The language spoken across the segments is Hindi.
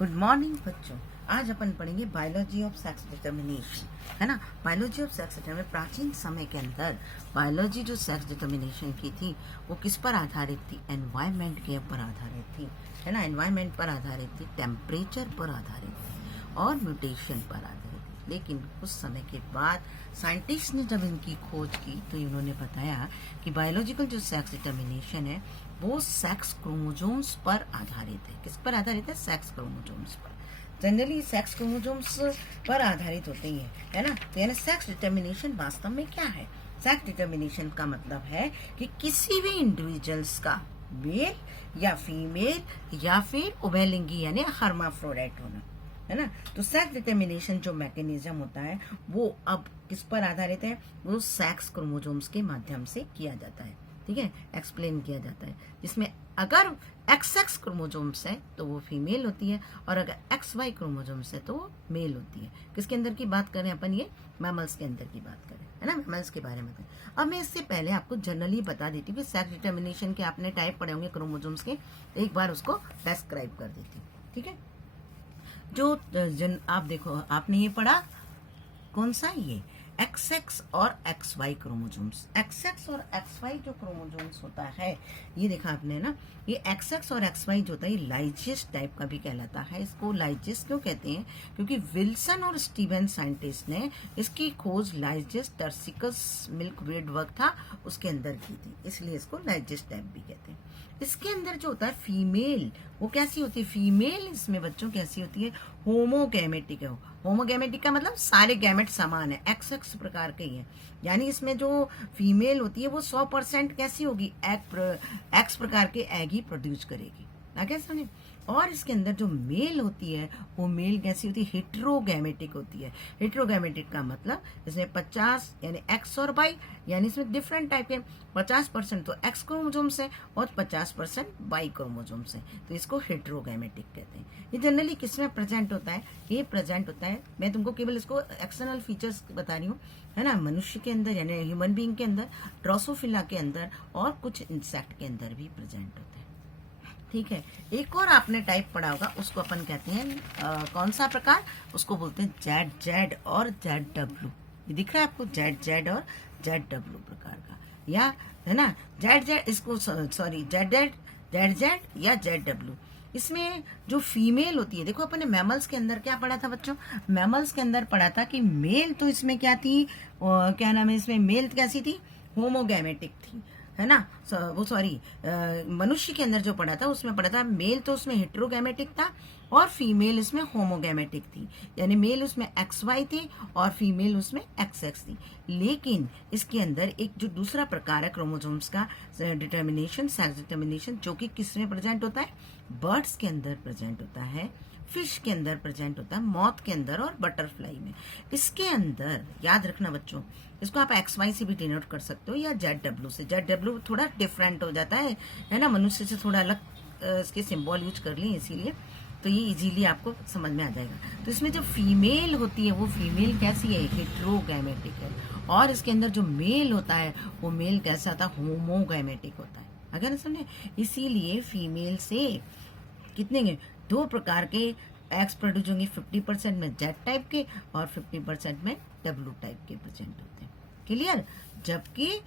गुड मॉर्निंग बच्चों। आज अपन पढ़ेंगे बायोलॉजी ऑफ सेक्स डिटर्मिनेशन, है ना। बायोलॉजी ऑफ सेक्स डिटर्मिनेशन प्राचीन समय के अंदर बायोलॉजी जो सेक्स डिटर्मिनेशन की थी वो किस पर आधारित थी? एनवायरनमेंट के ऊपर आधारित थी, है ना। एनवायरनमेंट पर आधारित थी, टेम्परेचर पर आधारित थी और म्यूटेशन पर आधारित थी। लेकिन कुछ समय के बाद साइंटिस्ट ने जब इनकी खोज की तो इन्होंने बताया कि बायोलॉजिकल जो सेक्स डिटर्मिनेशन है वो सेक्स क्रोमोसोम्स पर आधारित है। किस पर आधारित है? सेक्स क्रोमोसोम्स पर। जनरली सेक्स क्रोमोसोम्स पर आधारित होते ही है ना। तो यानी सेक्स डिटर्मिनेशन वास्तव में क्या है? सेक्स डिटर्मिनेशन का मतलब है कि किसी भी इंडिविजुअल्स का मेल या फीमेल या फिर उभयलिंगी यानी हर्माफ्रोडाइट होना, है ना। तो सेक्स डिटर्मिनेशन जो मैकेनिज्म होता है वो अब किस पर आधारित है? वो सेक्स क्रोमोसोम्स के माध्यम से किया जाता है, ठीक है, एक्सप्लेन किया जाता है। जिसमें अगर XX क्रोमोसोम्स है तो वो फीमेल होती है और अगर XY क्रोमोसोम्स है तो वो मेल होती है। किसके अंदर की बात करें अपन? ये मैमल्स के अंदर की बात करें, है ना, मैमल्स के बारे में। अब मैं इससे पहले आपको जनरली बता देती हूँ कि सेक्स डिटर्मिनेशन के आपने टाइप पढ़े होंगे क्रोमोसोम्स के, एक बार उसको डिस्क्राइब कर देती हूँ, ठीक है। जो आप देखो, आपने ये पढ़ा कौन सा? ये XX और XY क्रोमोसोम्स। XX और XY जो क्रोमोसोम्स होता है, ये देखा आपने ना, ये XX और XY जो होता है ये लाइजेस्ट टाइप का भी कहलाता है। इसको लाइजेस्ट क्यों कहते हैं? क्योंकि विल्सन और स्टीवन साइंटिस्ट ने इसकी खोज लाइजेस्ट टर्सिकस मिल्क ब्रीड वर्क था उसके अंदर की थी, इसलिए इसको लाइजेस्ट टाइप भी कहते हैं। इसके अंदर जो होता है फीमेल, वो कैसी होती है? फीमेल इसमें बच्चों कैसी होती है? होमोगैमेटिक है। होमोगैमेटिक का मतलब सारे गैमेट समान है, XX प्रकार के ही है। यानी इसमें जो फीमेल होती है वो 100% कैसी होगी? एक्स प्रकार के एग ही प्रोड्यूस करेगी, ना क्या समझे। और इसके अंदर जो मेल होती है वो मेल कैसी होती है? हेट्रोगैमेटिक होती है। हेट्रोगैमेटिक का मतलब इसमें 50 यानी X और Y, यानी इसमें डिफरेंट टाइप के 50% तो X क्रोमोसोम्स है और 50% Y क्रोमोसोम्स है, तो इसको हेट्रोगैमेटिक कहते हैं। ये जनरली किसमें प्रेजेंट होता है? ये प्रेजेंट होता है, मैं तुमको केवल इसको एक्सटर्नल फीचर्स बता रही हूँ, है ना, मनुष्य के अंदर यानी ह्यूमन बीइंग के अंदर, ड्रोसोफिला के अंदर और कुछ इंसेक्ट के अंदर भी प्रेजेंट होता है, ठीक है। एक और आपने टाइप पढ़ा होगा, उसको अपन कहते हैं कौन सा प्रकार? उसको बोलते हैं ZZ और ZW। ये दिख रहा है आपको? ZZ और ZW प्रकार का, या है ना, ZZ इसको सॉरी ZZ या ZW। इसमें जो फीमेल होती है, देखो अपन ने मैमल्स के अंदर क्या पढ़ा था बच्चों? मैमल्स के अंदर पढ़ा था कि मेल तो इसमें क्या थी, क्या नाम है, इसमें मेल कैसी थी? होमोगैमेटिक थी, है ना। वो सॉरी, मनुष्य के अंदर जो पढ़ा था उसमें पढ़ा था मेल तो उसमें हेट्रोगैमेटिक था और फीमेल इसमें होमोगैमेटिक थी, यानी मेल उसमें XY थी और फीमेल उसमें XX थी। लेकिन इसके अंदर एक जो दूसरा प्रकार है क्रोमोसोम्स का डिटर्मिनेशन, सेक्स डिटर्मिनेशन, जो कि किसमें प्रेजेंट होता है? बर्ड्स के अंदर प्रेजेंट होता है, फिश के अंदर प्रेजेंट होता है, मॉथ के अंदर और बटरफ्लाई में। इसके अंदर याद रखना बच्चों, इसको आप XY से भी डिनोट कर सकते हो या ZW से। ZW थोड़ा डिफरेंट हो जाता है ना, मनुष्य से थोड़ा अलग इसके सिंबल यूज कर लिए, इसीलिए तो ये इजीली आपको समझ में आ जाएगा। तो इसमें जो फीमेल होती है वो फीमेल कैसी है? हेट्रोगैमेटिक है। और इसके अंदर जो मेल होता है वो मेल कैसा होता है? होमोगैमेटिक होता है, अगर समझे। इसीलिए फीमेल से कितने दो प्रकार के एक्स प्रोड्यूस होंगे, 50% में Z टाइप के और 50% में W टाइप के प्रेजेंट होते हैं, क्लियर। जबकि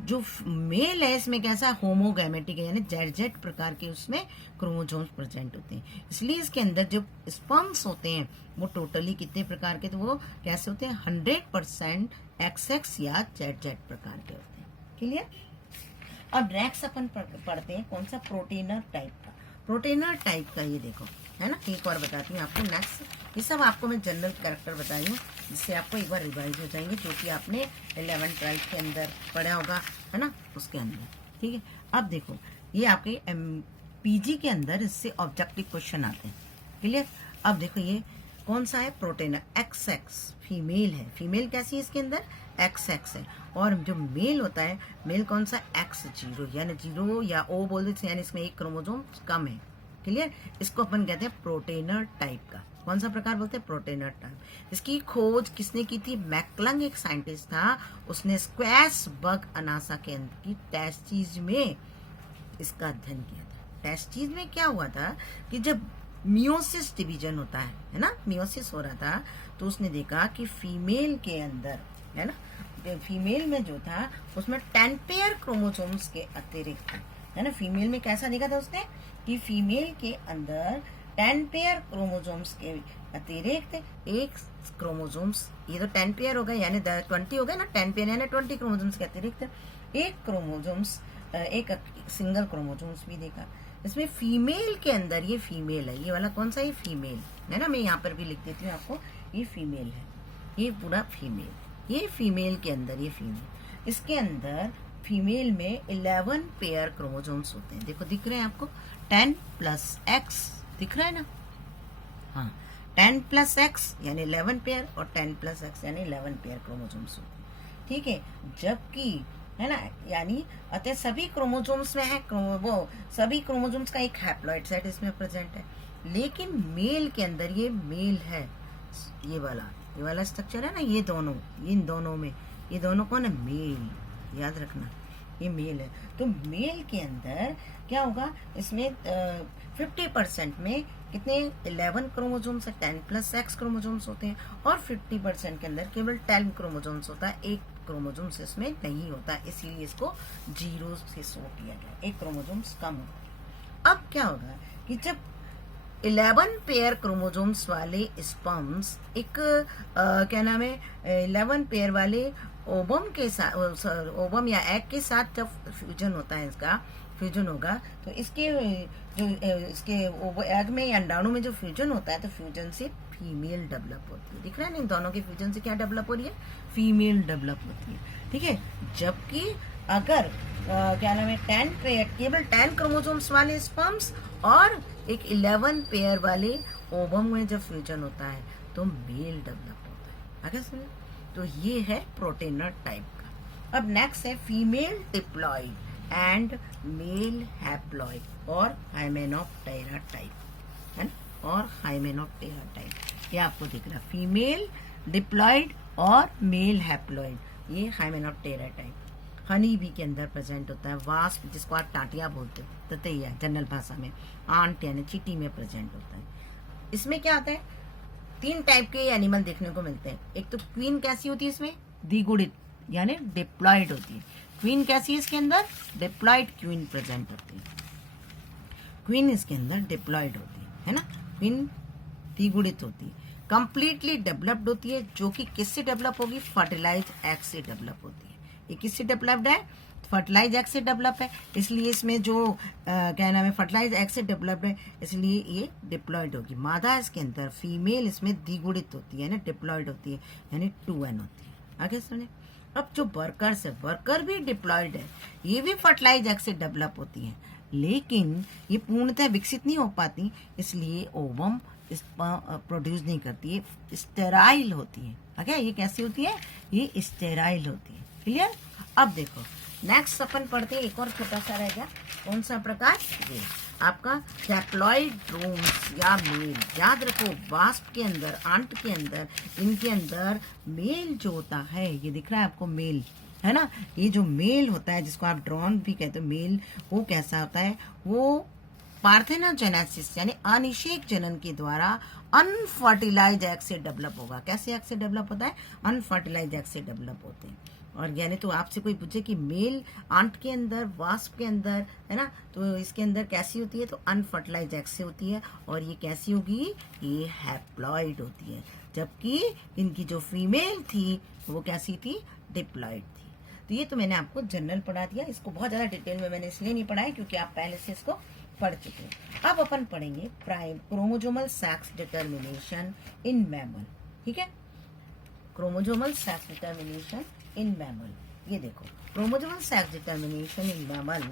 जो मेल है इसमें कैसा? होमोगैमेटिक है, यानी ZZ प्रकार के उसमें क्रोमोसोम्स प्रेजेंट होते हैं। इसलिए इसके अंदर जो स्पर्म्स होते हैं वो टोटली कितने प्रकार के? तो वो कैसे होते हैं? 100% XX या ZZ प्रकार के होते हैं, क्लियर। अब नेक्स्ट अपन पढ़ते हैं कौन सा? प्रोटीनर टाइप का। प्रोटीनर टाइप का ये देखो, है ना, एक और बताती हूँ आपको नेक्स्ट। ये सब आपको मैं जनरल कैरेक्टर बता रही हूँ जिससे आपको एक बार रिवाइज हो जाएंगे, जो कि आपने 11th-12th के अंदर पढ़ा होगा, है ना, उसके अंदर, ठीक है। अब देखो ये आपके PG के अंदर इससे ऑब्जेक्टिव क्वेश्चन आते हैं, क्लियर। अब देखो ये कौन सा है? प्रोटीनर XX फीमेल है। फीमेल कैसी है? इसके अंदर XX है। और जो मेल होता है, मेल कौन सा? X0 यानी 0 या O बोल देते हैं, यानी इसमें एक क्रोमोसोम कम है, क्लियर। इसको अपन कहते हैं प्रोटीनर टाइप का। कौन सा प्रकार बोलते हैं? प्रोटीनर टाइप। इसकी खोज किसने की थी? मैकलंग एक साइंटिस्ट था, उसने स्क्वैश बग अनासा के अंदर की टेस्टिस में इसका अध्ययन किया था। टेस्टिस में क्या हुआ था कि जब मियोसिस डिवीजन होता है ना, मियोसिस हो रहा था, तो उसने देखा कि फीमेल के अंदर, है ना, फीमेल में जो था उसमें 10 पेयर क्रोमोसोम्स के अतिरिक्त, है ना, फीमेल में कैसा देखा था उसने कि फीमेल के अंदर 10 पेयर क्रोमोसोम्स के अतिरिक्त एक क्रोमोसोम्स, ये तो 10 पेयर हो गए यानी 20 हो गए ना, 10 पेयर यानी 20 क्रोमोसोम्स के अतिरिक्त एक क्रोमोसोम्स, एक सिंगल क्रोमोसोम्स भी देखा। इसमें फीमेल के अंदर, ये फीमेल है, ये वाला कौन सा, ये फीमेल है ना, मैं यहाँ पर भी लिख देती हूँ आपको, ये फीमेल है, ये पूरा फीमेल, ये फीमेल के अंदर, ये फीमेल, इसके अंदर फीमेल में 11 पेयर क्रोमोसोम्स होते हैं। देखो दिख रहे हैं आपको, 10 + X दिख रहा है ना, हाँ, 10 + X यानी 11 पेयर और 10 + X यानी 11 पेयर क्रोमोसोम्स होते हैं, ठीक है। जबकि, है ना, यानी अतः सभी क्रोमोसोम्स में है, वो सभी क्रोमोसोम्स का एक हैप्लॉइड सेट इसमें प्रेजेंट है, लेकिन मेल के अंदर ये मेल है, ये वाला स्ट्रक्चर है ना, ये दोनों, इन दोनों में, ये दोनों कौन है, मेल, याद रखना ये मेल है। तो मेल के अंदर क्या होगा, इसमें 50% में कितने 11 क्रोमोसोम्स, 10 + X क्रोमोसोम्स होते हैं, और 50% के अंदर केवल 10 क्रोमोसोम्स होता है, एक क्रोमोसोम्स इसमें नहीं होता, इसीलिए इसको 0 से शो किया गया, एक क्रोमोसोम्स कम होता है। अब क्या होगा कि जब 11 पेयर क्रोमोसोम्स वाले स्पर्म्स एक क्या नाम है, 11 पेयर वाले ओवम के साथ, ओवम या एग के साथ जब फ्यूजन होता है, इसका फ्यूजन होगा, तो इसके जो इसके एग में या अंडाणु में जो फ्यूजन होता है, तो फ्यूजन से फीमेल डेवलप होती है, दिख रहा है ना, इन दोनों के फ्यूजन से क्या डेवलप हो रही है, फीमेल डेवलप होती है, ठीक है। जबकि अगर क्या नाम है, 10 पेयर, केवल 10 क्रोमोसोम्स वाले स्पर्म्स और एक 11 पेयर वाले ओवम में जब फ्यूजन होता है, तो मेल डेवलप होता है, आगे सुनिए। तो ये है प्रोटेनर टाइप का। अब नेक्स्ट है female diploid and male haploid और हाइमेनोप्टेरा टाइप, है ना, और हाइमेनोप्टेरा टाइप, ये आपको दिख रहा है, फीमेल डिप्लॉइड और मेल हैप्लॉइड, ये हाइमेनोप्टेरा टाइप। हनी बी के अंदर प्रेजेंट होता है, वास्प जिसको आप टाटिया बोलते हो, ततैया जनरल भाषा में, आंट यानी चींटी में प्रेजेंट होता है। इसमें क्या आता है, 3 टाइप के एनिमल देखने को मिलते हैं। एक तो क्वीन कैसी होती है, इसमें द्विगुणित यानी डिप्लॉइड होती है। क्वीन कैसी है, इसके अंदर डिप्लॉइड क्वीन प्रेजेंट होती है, क्वीन इसके अंदर डिप्लॉइड होती है ना, क्वीन द्विगुणित होती है, कंप्लीटली डेवलप्ड होती है, जो कि किससे डेवलप होगी, फर्टिलाइज एग से डेवलप होती है। ये किससे डेवलप्ड है, फर्टिलाइज एग से डेवलप है, इसलिए इसमें जो क्या नाम है, फर्टिलाइज एग से डेवलप्ड है, इसलिए ये डिप्लॉइड होगी। मादा इसके अंदर, फीमेल इसमें द्विगुणित होती है ना, डिप्लॉइड होती है, यानी 2n होती है, आगे सुने। अब जो वर्कर्स है, वर्कर भी डिप्लॉइड है, ये भी फर्टिलाइज एग से डेवलप होती है, लेकिन ये पूर्णतः विकसित नहीं हो पाती, इसलिए ओवम प्रोड्यूस नहीं करती है, स्टेराइल होती है। ओके, ये कैसी होती है, ये स्टेराइल होती है, क्लियर। अब देखो नेक्स्ट अपन पढ़ते हैं, एक और छोटा सा रह गया, कौन सा प्रकार, ये आपका हैप्लॉइड ड्रोन्स या मेल। याद रखो, वास्प के अंदर, आंट के अंदर, इनके अंदर मेल जो होता है, ये दिख रहा है आपको मेल, है ना, ये जो मेल होता है जिसको आप ड्रोन भी कहते हो, मेल, वो कैसा होता है, वो पार्थेनोजेनेसिस यानी अनिषेक जनन के द्वारा अनफर्टिलाइज एग से डेवलप होगा। कैसे एग से डेवलप होता है, अनफर्टिलाइज एग से डेवलप होते हैं। और यानी तो आपसे कोई पूछे कि मेल आंट के अंदर, वास्प के अंदर, है ना, तो इसके अंदर कैसी होती है, तो अनफर्टिलाइज एग से होती है, और ये कैसी होगी, ये हैप्लॉइड होती है। जबकि इनकी जो फीमेल थी वो कैसी थी, डिप्लॉइड थी। तो ये तो मैंने आपको जनरल पढ़ा दिया, इसको बहुत ज्यादा डिटेल में मैंने इसलिए नहीं पढ़ाया क्योंकि आप पहले से इसको पढ़ चुके हैं। अब अपन पढ़ेंगे prime chromosomal sex determination in mammal, ठीक है, chromosomal sex determination in mammal. ये देखो, chromosomal sex determination in mammal,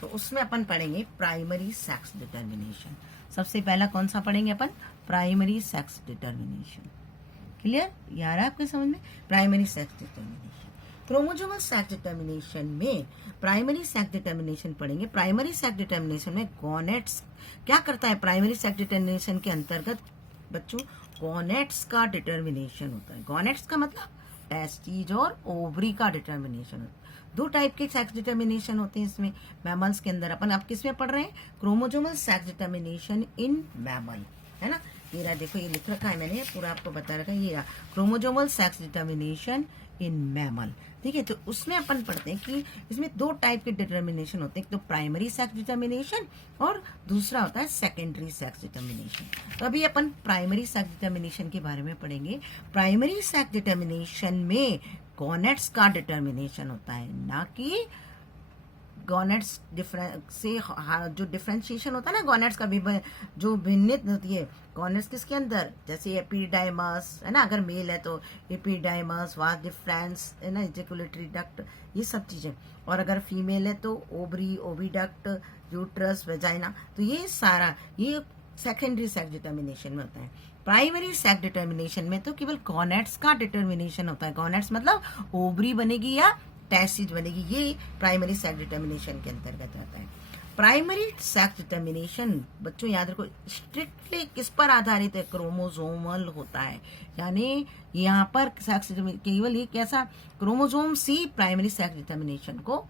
तो उसमें अपन पढ़ेंगे प्राइमरी सेक्स डिटर्मिनेशन। सबसे पहला कौन सा पढ़ेंगे अपन, प्राइमरी सेक्स डिटर्मिनेशन। क्लियर, यार आपके समझ में, primary sex determination. Chromosomal sex determination में प्राइमरी सेक्स डिटर्मिनेशन पढ़ेंगे। प्राइमरी सेक्स डिटर्मिनेशन में गॉनेट्स क्या करता है, प्राइमरी सेक्स डिटर्मिनेशन के अंतर्गत बच्चों गॉनेट्स का डिटर्मिनेशन होता है। गॉनेट्स का मतलब टेस्टिज और ओवरी का डिटर्मिनेशन होता है। दो टाइप के सेक्स डिटर्मिनेशन होते हैं इसमें मैमल्स के अंदर। अपन आप किस में पढ़ रहे हैं? Chromosomal sex determination in mammal, है ना। ये रहा, देखो ये लिख रखा है मैंने, पूरा आपको बता रखा है, ये रहा chromosomal sex determination in mammal. ठीक है, तो उसमें अपन पढ़ते हैं कि इसमें दो टाइप के डिटर्मिनेशन होते हैं, एक तो प्राइमरी सेक्स डिटर्मिनेशन और दूसरा होता है सेकेंडरी सेक्स डिटर्मिनेशन। तो अभी अपन प्राइमरी सेक्स डिटर्मिनेशन के बारे में पढ़ेंगे। प्राइमरी सेक्स डिटर्मिनेशन में गॉनेट्स का डिटर्मिनेशन होता है, ना कि गॉनेट्स से जो डिफरेंशिएशन होता है ना गॉनेट्स का जो भिन्नत होती है गॉनेट्स किसके अंदर, जैसे एपिडाइमस है ना, अगर मेल है तो एपिडाइमस, वास डिफरेंस है ना, इजैकुलेटरी डक्ट, ये सब चीजें। और अगर फीमेल है तो ओवरी, ओविडक्ट, यूट्रस, वेजाइना, तो ये सारा ये सेकेंडरी सेक्स डिटर्मिनेशन में होता है। प्राइमरी सेक्स डिटर्मिनेशन में तो केवल गॉनेट्स का डिटर्मिनेशन होता है। गॉनेट्स मतलब ओवरी बनेगी या टेस्टिज बनेगी, ये प्राइमरी सेक्स डिटर्मिनेशन के अंतर्गत आता है। प्राइमरी सेक्स डिटर्मिनेशन बच्चों याद रखो स्ट्रिक्टली किस पर आधारित है? क्रोमोसोमल होता है। यानी यहाँ पर सेक्स केवल ये कैसा क्रोमोसोम सी प्राइमरी सेक्स डिटर्मिनेशन को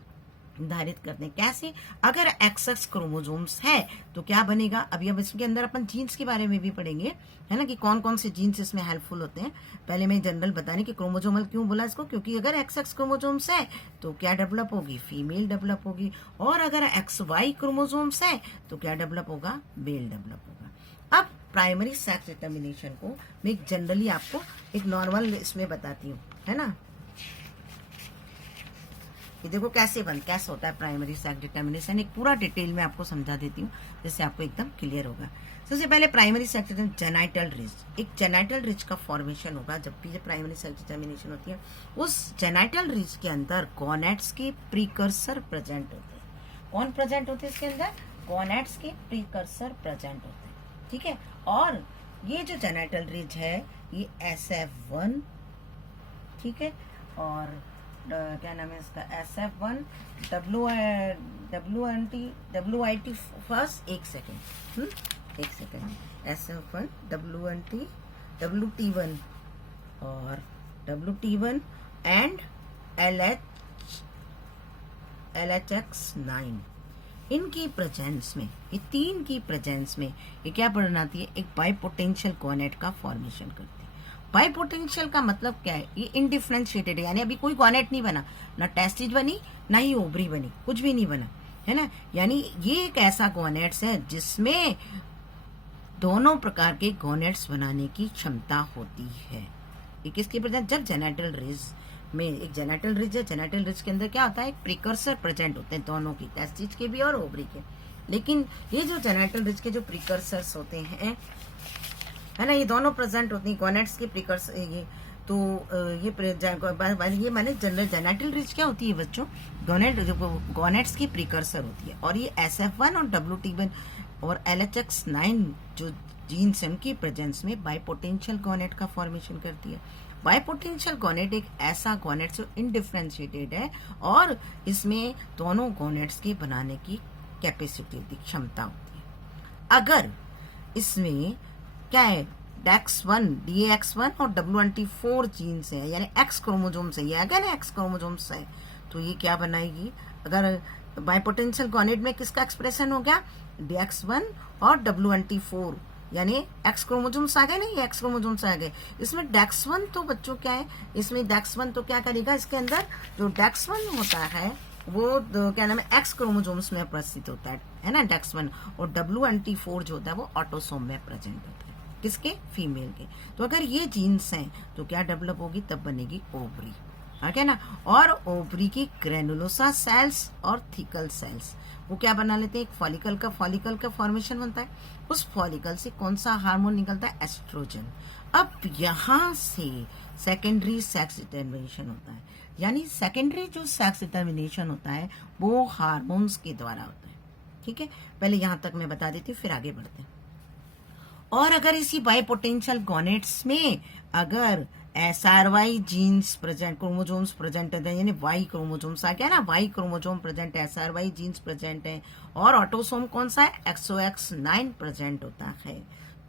निर्धारित करते हैं। कैसे? अगर XX क्रोमोसोम्स है तो क्या बनेगा? अभी अब इसके अंदर अपन जीन्स के बारे में भी पढ़ेंगे, है ना, कि कौन कौन से जीन्स इसमें हेल्पफुल होते हैं। पहले मैं जनरल बताने कि क्रोमोसोमल क्यों बोला इसको, क्योंकि अगर XX क्रोमोसोम्स है तो क्या डेवलप होगी? फीमेल डेवलप होगी। और अगर XY क्रोमोसोम्स है तो क्या डेवलप होगा? मेल डेवलप होगा। अब प्राइमरी सेक्स डिटर्मिनेशन को मैं जनरली आपको एक नॉर्मल इसमें बताती हूँ, है ना। ये देखो कैसे होता है प्राइमरी सेक्स डिटर्मिनेशन, एक पूरा डिटेल में आपको समझा देती हूँ जिससे आपको एकदम क्लियर होगा। सबसे पहले प्राइमरी सेक्स जेनाइटल रिज, एक जेनाइटल रिज का फॉर्मेशन होगा जब भी प्राइमरी सेक्स डिटर्मिनेशन होती है। उस जेनाइटल रिज के अंदर गॉनेट्स के प्रीकर्सर प्रेजेंट होते हैं। कौन प्रेजेंट होते हैं इसके अंदर? गॉनेट्स के प्रीकर्सर प्रेजेंट होते हैं। ठीक है, और ये जो जेनाइटल रिज है ये SF1, ठीक है, और क्या नाम है इसका? SF1 WIT फर्स्ट, एक सेकेंड SF1 WT1 और WT1 एंड LHX9 इनकी प्रेजेंस में, ये तीन की प्रेजेंस में ये क्या बनाती है? एक बाइपोटेंशियल गॉनेट का फॉर्मेशन करती है। बाइपोटेंशियल का मतलब क्या है? ये इनडिफरेंशिएटेड है, यानी अभी कोई गॉनेट नहीं बना, ना टेस्टिज बनी ना ही ओवरी बनी, कुछ भी नहीं बना, है ना। यानी ये एक ऐसा गॉनेट्स है जिसमें दोनों प्रकार के गॉनेट्स बनाने की क्षमता होती है। ये किसकी प्रेजेंट? जब जेनाइटल रिज में, एक जेनाइटल रिज है, जेनाइटल रिज के अंदर क्या होता है? एक प्रीकर्सर प्रेजेंट होते हैं दोनों की, टेस्टिज के भी और ओवरी के। लेकिन ये जो जेनाइटल रिज के जो प्रीकर्सर्स होते हैं, है ना, ये दोनों प्रेजेंट होती हैं गॉनेट्स के प्रीकर्सर। ये तो ये मैंने जनरल जेनाइटल रिज क्या होती है बच्चों? गॉनेट्स की प्रीकर्सर होती है। और ये SF1 और WT1 और LHX9 जो जीन्स है उनकी प्रेजेंस में बाइपोटेंशियल गॉनेट का फॉर्मेशन करती है। बाइपोटेंशियल गॉनेट एक ऐसा गॉनेट जो इनडिफरेंशिएटेड है और इसमें दोनों गॉनेट्स के बनाने की कैपेसिटी होती, क्षमता होती है। अगर इसमें क्या है? DAX1 और WNT4 जीन्स है, यानी X क्रोमोसोम्स है, ये अगर X क्रोमोसोम्स है तो ये क्या बनाएगी? अगर बाइपोटेंशियल गॉनेट में किसका एक्सप्रेशन हो गया? DX1 और WNT4, यानी X क्रोमोसोम्स आ गए ना, ये X क्रोमोसोम्स आ गए। इसमें DAX1 तो बच्चों क्या है? इसमें DAX1 तो क्या करेगा? इसके अंदर जो DAX1 होता है वो क्या नाम है? X क्रोमोसोम्स में उपस्थित होता है ना DAX1, और WNT4 जो होता है वो ऑटोसोम में प्रेजेंट होता है। किसके? फीमेल के। तो अगर ये जीन्स हैं तो क्या डेवलप होगी? तब बनेगी ओवरी, है ना। और ओवरी की ग्रेनुलोसा सेल्स और थिकल सेल्स वो क्या बना लेते हैं? एक फॉलिकल का फॉर्मेशन बनता है। उस फॉलिकल से कौन सा हार्मोन निकलता है? एस्ट्रोजन। अब यहाँ से सेकेंडरी सेक्स डिटर्मिनेशन होता है, यानी सेकेंडरी जो सेक्स डिटर्मिनेशन होता है वो हार्मोन्स के द्वारा होता है। ठीक है, पहले यहाँ तक मैं बता देती हूँ, फिर आगे बढ़ते हैं। और अगर इसी बाइपोटेंशियल गॉनेट्स में अगर SRY genes present, chromosomes present है, यानी Y क्रोमोसोम्स आ गया ना, Y क्रोमोसोम प्रेजेंट है, SRY जीन्स प्रेजेंट है, और ऑटोसोम कौन सा है? XOX9 प्रेजेंट होता है,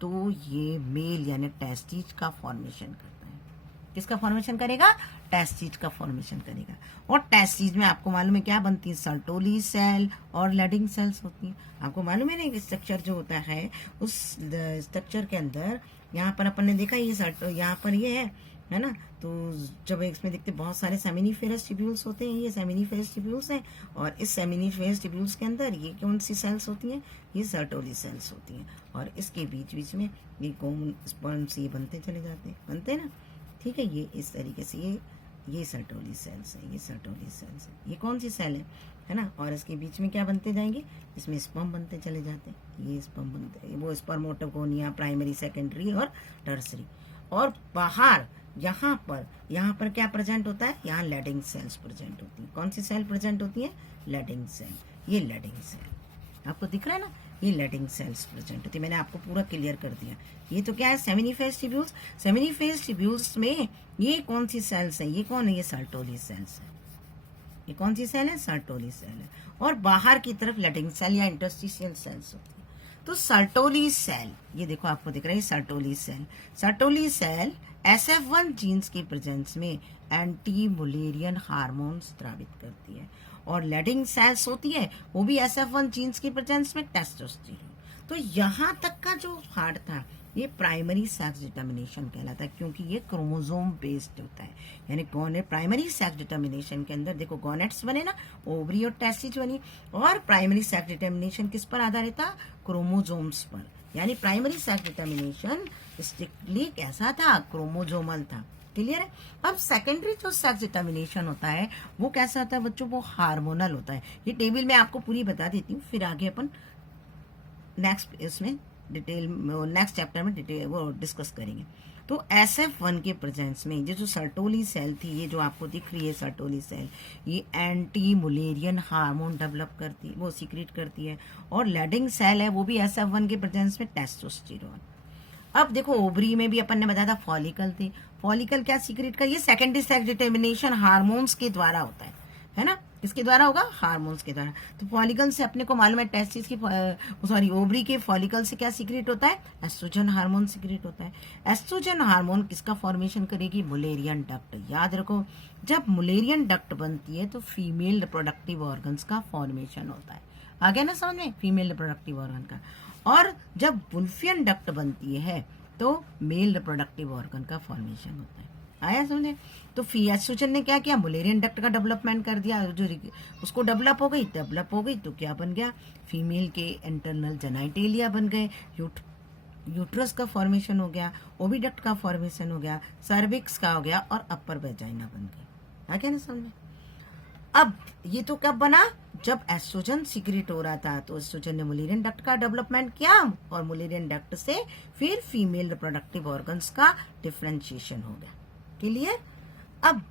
तो ये मेल यानी टेस्टिज का फॉर्मेशन करता है। किसका फॉर्मेशन करेगा? टेस्टिज का फॉर्मेशन करेगा। और टेस्टिज में आपको मालूम है क्या बनती है? सर्टोली सेल और लेडिंग सेल्स होती हैं। आपको मालूम है ना स्ट्रक्चर जो होता है, उस स्ट्रक्चर के अंदर यहाँ पर अपन ने देखा ये यहाँ पर ये है ना। तो जब इसमें देखते बहुत सारे सेमिनिफेरस ट्यूब्यूल्स होते हैं, ये सेमिनिफेरस ट्यूब्यूल्स हैं। और इस सेमिनिफेरस ट्यूब्यूल्स के अंदर ये कौन सी सेल्स होती हैं? ये सर्टोली सेल्स होती हैं। और इसके बीच बीच में ये कॉमन स्पर्म्स ये बनते चले जाते हैं, बनते हैं ना, ठीक है। ये इस तरीके से ये सर्टोली सेल्स है, ये सर्टोली सेल्स है। ये कौन सी सेल है ना। और इसके बीच में क्या बनते जाएंगे? इसमें स्पर्म बनते चले जाते हैं। ये स्पर्म बनते हैं, वो स्पर्मेटोगोनिया, प्राइमरी, सेकेंडरी और टर्सरी। और बाहर यहाँ पर क्या प्रेजेंट होता है? यहाँ लेडिंग सेल्स प्रेजेंट होती है। कौन सी सेल प्रेजेंट होती है? Leydig cell. ये लेडिंग सेल आपको दिख रहा है ना, ये लेडिंग सेल्स प्रेजेंट होती है। मैंने आपको पूरा क्लियर कर दिया। ये तो क्या है? Seminiferous tubules. सेमिनिफेरस ट्यूब्यूल्स में ये कौन सी सेल्स है? ये कौन है? ये सर्टोली सेल्स है। ये कौन सी सेल है? सर्टोली सेल है। और बाहर की तरफ लेडिंग सेल या इंटरस्टिशियल सेल्स होती है। तो सर्टोली सेल, ये देखो आपको दिख रहा है Sertoli cell. Sertoli cell SF1 genes की प्रेजेंस में एंटी मुलेरियन हार्मोन्स स्रावित करती है। और लेडिंग सेल्स होती है वो भी SF1 जीन्स की प्रेजेंस में टेस्टोस्टेरोन। तो यहाँ तक का जो पार्ट था ये प्राइमरी सेक्स डिटर्मिनेशन कहलाता है, क्योंकि ये क्रोमोसोम बेस्ड होता है। यानी कौन है? प्राइमरी सेक्स डिटर्मिनेशन के अंदर देखो गॉनेट्स बने ना, ओवरी और टेस्टिज बनी। और प्राइमरी सेक्स डिटर्मिनेशन किस पर आधारित था? क्रोमोसोम्स पर। यानी प्राइमरी सेक्स डिटर्मिनेशन स्ट्रिक्टली कैसा था? क्रोमोसोमल था। क्लियर है? अब सेकेंडरी जो सेक्स डिटर्मिनेशन होता है वो कैसा होता है बच्चों? वो हार्मोनल होता है। ये टेबल में आपको पूरी बता देती हूँ, फिर आगे अपन नेक्स्ट इसमें डिटेल नेक्स्ट चैप्टर में डिटेल वो डिस्कस करेंगे। तो SF1 के प्रेजेंस में ये जो सर्टोली सेल थी, ये जो आपको दिख रही है सर्टोली सेल, ये एंटी मुलेरियन हार्मोन डेवलप करती है, वो सीक्रेट करती है। और लेडिंग सेल है वो भी SF1 के प्रेजेंस में टेस्टोस्टेरोन। अब देखो ओवरी में भी अपन ने बताया था फॉलिकल थे। फॉलिकल क्या सीक्रेट कर? ये सेकेंडरी सेक्स डिटर्मिनेशन हार्मोन्स के द्वारा होता है ना। किसके द्वारा होगा? हार्मोन्स के द्वारा। तो फॉलिकल से अपने को मालूम है टेस्टिस की ओवरी के फॉलिकल से क्या सीक्रेट होता है? एस्ट्रोजन हार्मोन सीक्रेट होता है। एस्ट्रोजन हार्मोन किसका फॉर्मेशन करेगी? Mullerian duct. याद रखो, जब मुलेरियन डक्ट बनती है तो फीमेल रिप्रोडक्टिव ऑर्गन्स का फॉर्मेशन होता है। आ गया ना समझ में? फीमेल रिप्रोडक्टिव ऑर्गन का। और जब वुल्फियन डक्ट बनती है तो मेल रिप्रोडक्टिव ऑर्गन का फॉर्मेशन होता है। आया समझे? तो एस्ट्रोजन ने क्या किया? मुलेरियन डक्ट का डेवलपमेंट कर दिया। जो उसको डेवलप हो गई तो क्या बन गया? फीमेल के इंटरनल जेनाइटेलिया बन गए, यूट्रस का फॉर्मेशन हो गया, ओविडक्ट का फॉर्मेशन हो गया, सर्विक्स का हो गया और अपर वेजाइना बन गई। आ गया ना समझ में? अब ये तो कब बना? जब एस्ट्रोजन सीक्रेट हो रहा था तो एस्ट्रोजन ने मुलेरियन डक्ट का डेवलपमेंट किया और मुलेरियन डक्ट से फिर फीमेल रिप्रोडक्टिव ऑर्गन्स का डिफरेंशिएशन हो गया। क्लियर? अब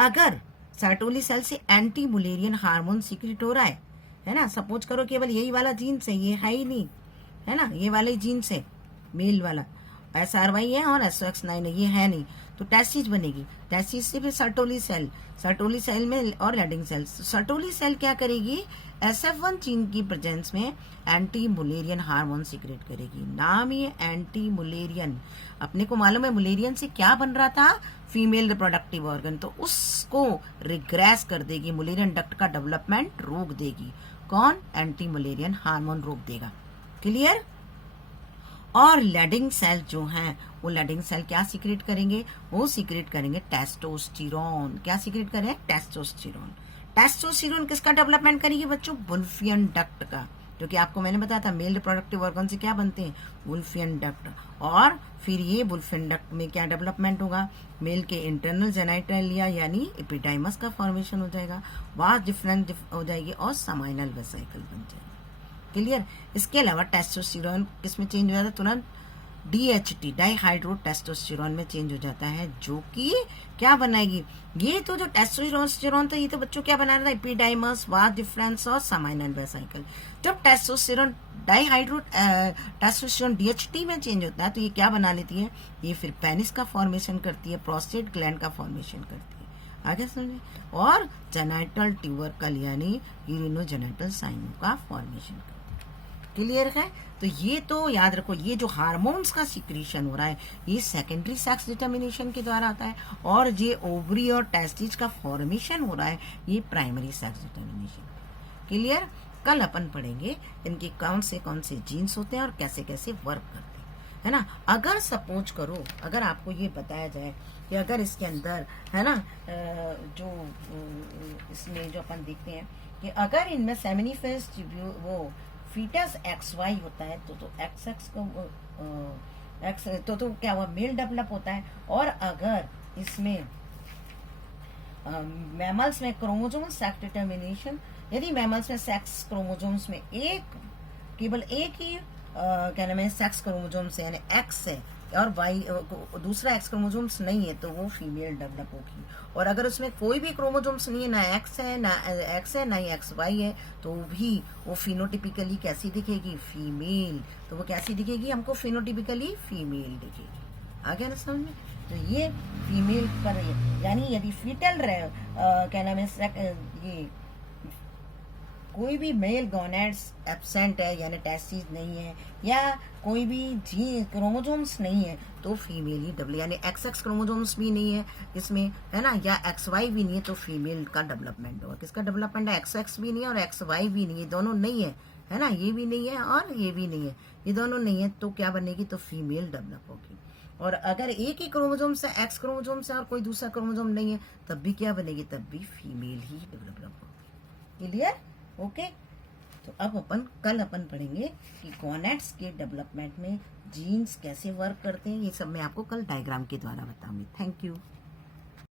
अगर सर्टोली सेल से एंटी मुलेरियन हार्मोन सीक्रेट हो रहा है ना, सपोज करो केवल यही वाला जीन से, ये है ही नहीं, है ना, ये वाले जीन से मेल वाला SRY है और SOX9 है, ये है नहीं, तो टेस्टिज बनेगी। टेस्टिज से फिर सर्टोली सेल में और लेडिंग सेल्स। सर्टोली सेल क्या करेगी? SF1 जीन की प्रेजेंस में एंटी मुलेरियन हार्मोन सीक्रेट करेगी। नाम ही एंटी मुलेरियन। अपने को मालूम है मुलेरियन से क्या बन रहा था? Female reproductive organ. तो उसको रिग्रेस कर देगी, मुलेरियन डक्ट का डेवलपमेंट रोक देगी। कौन? एंटी मुलेरियन हार्मोन रोक देगा। क्लियर? और लेडिंग सेल जो हैं वो लेडिंग सेल क्या सीक्रेट करेंगे? वो सीक्रेट करेंगे टेस्टोस्टेरोन। क्या सीक्रेट करें? टेस्टोस्टेरोन। टेस्टोस्टेरोन किसका डेवलपमेंट करेगी बच्चों? वुल्फियन डक्ट का, जो कि आपको मैंने बताया था मेल रिप्रोडक्टिव ऑर्गन से क्या बनते हैं? वुल्फियन डक्ट। और फिर ये वुल्फियन डक्ट में क्या डेवलपमेंट होगा? मेल के इंटरनल जेनाइटेलिया यानी एपिडाइमस का फॉर्मेशन हो जाएगा, वास डिफरेंट हो जाएगी और समाइनल वेसिकल बन जाएगी। क्लियर? इसके अलावा टेस्टोस्टेरोन किस में चेंज हो जाता है? तुरंत DHT डाइहाइड्रो टेस्टोस्टेरोन में चेंज हो जाता है, जो कि क्या बनाएगी? ये तो जो टेस्टोस्टेरोन था ये तो बच्चों क्या बना रहा था? एपिडाइमस, वास डिफरेंस और समाइनल वेसिकल। जब टेस्टोस्टेरोन डाइहाइड्रो टेस्टोस्टेरोन DHT में चेंज होता है तो ये क्या बना लेती है? ये फिर पेनिस का फॉर्मेशन करती है, प्रोस्टेट ग्लैंड का फॉर्मेशन करती है। आगे समझे? और जेनाइटल ट्यूबरकल यानी यूरिनोजेनिटल साइनों का फॉर्मेशन करती है। क्लियर है? तो ये तो याद रखो, ये जो हार्मोन्स का सिक्रीशन हो रहा है ये सेकेंडरी सेक्स डिटर्मिनेशन के द्वारा आता है, और ये ओवरी और टेस्टिस का फॉर्मेशन हो रहा है ये प्राइमरी सेक्स डिटर्मिनेशन। क्लियर? कल अपन पढ़ेंगे इनके कौन से जीन्स होते हैं और कैसे कैसे वर्क करते हैं, है ना। अगर सपोज करो, अगर आपको ये बताया जाए कि अगर इसके अंदर, है ना, जो इसमें जो अपन देखते हैं कि अगर इनमें सेमिनिफेस वो फीटस XY होता है तो XX को एक्स तो क्या हुआ, मेल डेवलप होता है। और अगर इसमें मैमल्स में क्रोमोसोमल सेक्स डिटर्मिनेशन, यदि मैमल्स में सेक्स क्रोमोसोम्स में केवल एक ही क्या नाम है सेक्स क्रोमोसोम्स है, यानी एक्स है, और वाई दूसरा एक्स क्रोमोसोम्स नहीं है, तो वो फीमेल डेवलप होगी। और अगर उसमें कोई भी क्रोमोसोम्स नहीं है, ना एक्स है ना ही XY है, तो भी वो फिनोटिपिकली कैसी दिखेगी, फीमेल। तो वो कैसी दिखेगी, हमको फिनोटिपिकली फीमेल दिखेगी। आ गया ना समझ में? तो ये फीमेल पर, यानी यदि फीटल क्या नाम है ये कोई भी मेल गोनेड्स एब्सेंट है, यानी टेस्टिस नहीं है, या कोई भी जी क्रोमोसोम्स नहीं है, तो फीमेल ही डबल, यानी XX क्रोमोसोम्स भी नहीं है इसमें, है ना, या XY भी नहीं है, तो फीमेल का डेवलपमेंट होगा। किसका डेवलपमेंट है? XX भी नहीं है और XY भी नहीं है, दोनों नहीं है, है ना, ये भी नहीं है और ये भी नहीं है, ये दोनों नहीं है, तो क्या बनेगी, तो फीमेल डेवलप होगी। और अगर एक ही क्रोमोसोम से X क्रोमोसोम से और कोई दूसरा क्रोमोसोम नहीं है, तब भी क्या बनेगी, तब भी फीमेल ही डेवलप होगी। क्लियर? ओके। तो अब कल अपन पढ़ेंगे कि गोनेड्स के डेवलपमेंट में जीन्स कैसे वर्क करते हैं, ये सब मैं आपको कल डायग्राम के द्वारा बताऊंगी। Thank you.